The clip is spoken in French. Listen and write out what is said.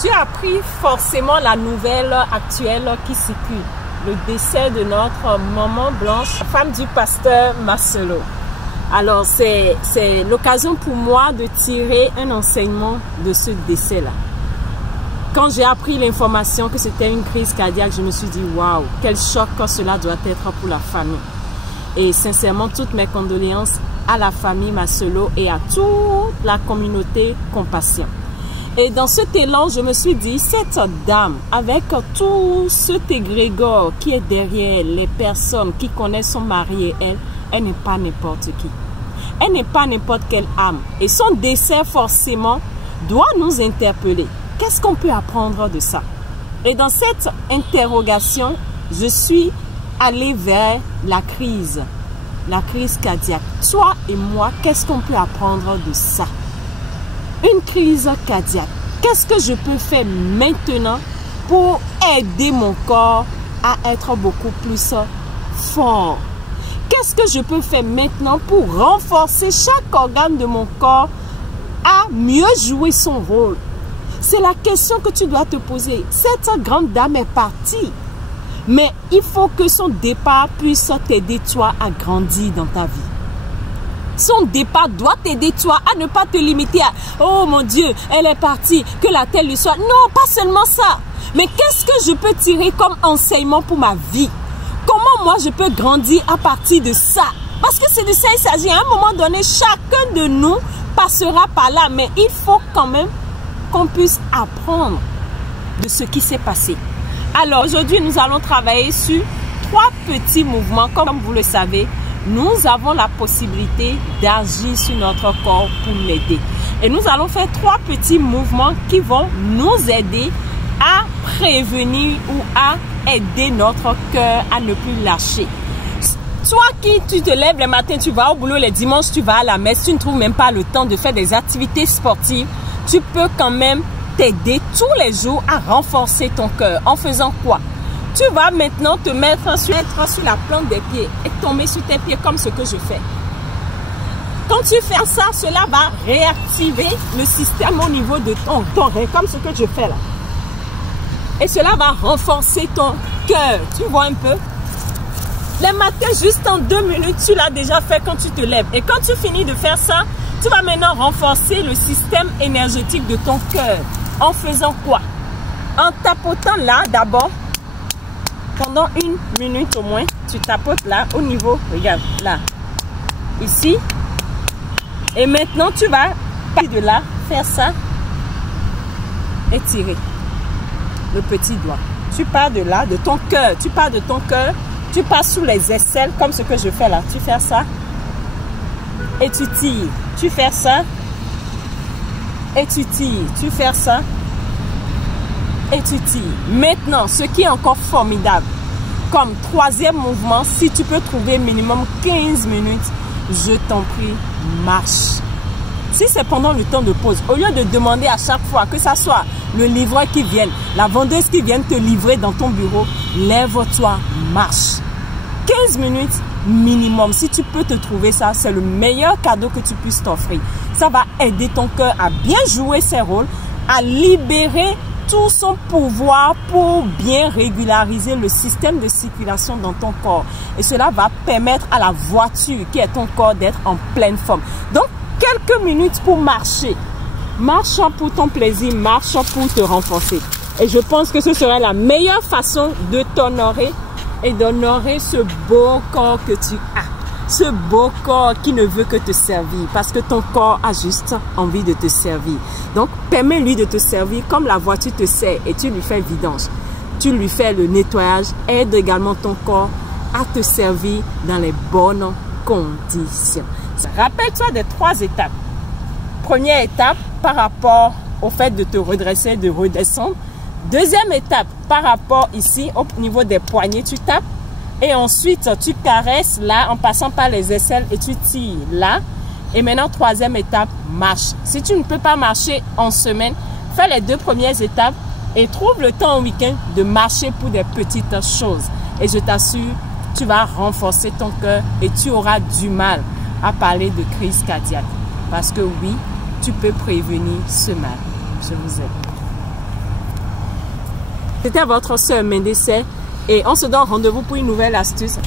Tu as appris forcément la nouvelle actuelle qui circule. Le décès de notre maman Blanche, femme du pasteur Marcelo. Alors, c'est l'occasion pour moi de tirer un enseignement de ce décès-là. Quand j'ai appris l'information que c'était une crise cardiaque, je me suis dit, waouh, quel choc cela doit être pour la famille. Et sincèrement, toutes mes condoléances à la famille Marcelo et à toute la communauté Compassion. Et dans cet élan, je me suis dit, cette dame, avec tout cet égrégore qui est derrière les personnes qui connaissent son mari et elle n'est pas n'importe qui. Elle n'est pas n'importe quelle âme. Et son décès, forcément, doit nous interpeller. Qu'est-ce qu'on peut apprendre de ça? Et dans cette interrogation, je suis allée vers la crise cardiaque. Toi et moi, qu'est-ce qu'on peut apprendre de ça? Une crise cardiaque. Qu'est-ce que je peux faire maintenant pour aider mon corps à être beaucoup plus fort? Qu'est-ce que je peux faire maintenant pour renforcer chaque organe de mon corps à mieux jouer son rôle? C'est la question que tu dois te poser. Cette grande dame est partie. Mais il faut que son départ puisse t'aider toi à grandir dans ta vie. Son départ doit t'aider toi à ne pas te limiter à « Oh mon Dieu, elle est partie, que la terre lui soit... » Non, pas seulement ça. Mais qu'est-ce que je peux tirer comme enseignement pour ma vie? Comment moi je peux grandir à partir de ça? Parce que c'est de ça il s'agit. À un moment donné, chacun de nous passera par là. Mais il faut quand même qu'on puisse apprendre de ce qui s'est passé. Alors aujourd'hui, nous allons travailler sur 3 petits mouvements. Comme vous le savez, nous avons la possibilité d'agir sur notre corps pour l'aider. Et nous allons faire 3 petits mouvements qui vont nous aider à prévenir ou à aider notre cœur à ne plus lâcher. Toi qui tu te lèves le matin, tu vas au boulot, les dimanches tu vas à la messe, tu ne trouves même pas le temps de faire des activités sportives, tu peux quand même t'aider tous les jours à renforcer ton cœur. En faisant quoi? Tu vas maintenant te mettre sur la plante des pieds et tomber sur tes pieds comme ce que je fais. Quand tu fais ça, cela va réactiver le système au niveau de ton rein, comme ce que je fais là. Et cela va renforcer ton cœur. Tu vois un peu? Les matins, juste en 2 minutes, tu l'as déjà fait quand tu te lèves. Et quand tu finis de faire ça, tu vas maintenant renforcer le système énergétique de ton cœur. En faisant quoi? En tapotant là d'abord. Pendant 1 minute au moins, tu tapotes là au niveau, regarde, là, ici. Et maintenant, tu vas partir de là, faire ça et tirer le petit doigt. Tu pars de là, de ton cœur, tu pars de ton cœur, tu passes sous les aisselles comme ce que je fais là. Tu fais ça et tu tires. Tu fais ça et tu tires. Tu fais ça et tu tires. Maintenant, ce qui est encore formidable, comme 3e mouvement, si tu peux trouver minimum 15 minutes, je t'en prie, marche. Si c'est pendant le temps de pause, au lieu de demander à chaque fois que ça soit le livreur qui vienne, la vendeuse qui vienne te livrer dans ton bureau, lève-toi, marche. 15 minutes minimum. Si tu peux te trouver ça, c'est le meilleur cadeau que tu puisses t'offrir. Ça va aider ton cœur à bien jouer ses rôles, à libérer tout son pouvoir pour bien régulariser le système de circulation dans ton corps. Et cela va permettre à la voiture qui est ton corps d'être en pleine forme. Donc, quelques minutes pour marcher. Marche pour ton plaisir, marche pour te renforcer. Et je pense que ce serait la meilleure façon de t'honorer et d'honorer ce beau corps que tu as. Ce beau corps qui ne veut que te servir parce que ton corps a juste envie de te servir. Donc, permets-lui de te servir comme la voiture te sert et tu lui fais vidange. Tu lui fais le nettoyage. Aide également ton corps à te servir dans les bonnes conditions. Rappelle-toi des 3 étapes. Première étape par rapport au fait de te redresser, de redescendre. Deuxième étape par rapport ici au niveau des poignets, tu tapes. Et ensuite, tu caresses là en passant par les aisselles et tu tires là. Et maintenant, 3e étape, marche. Si tu ne peux pas marcher en semaine, fais les 2 premières étapes et trouve le temps au week-end de marcher pour des petites choses. Et je t'assure, tu vas renforcer ton cœur et tu auras du mal à parler de crise cardiaque. Parce que oui, tu peux prévenir ce mal. Je vous aime. C'était votre sœur Médécée et on se donne rendez-vous pour une nouvelle astuce.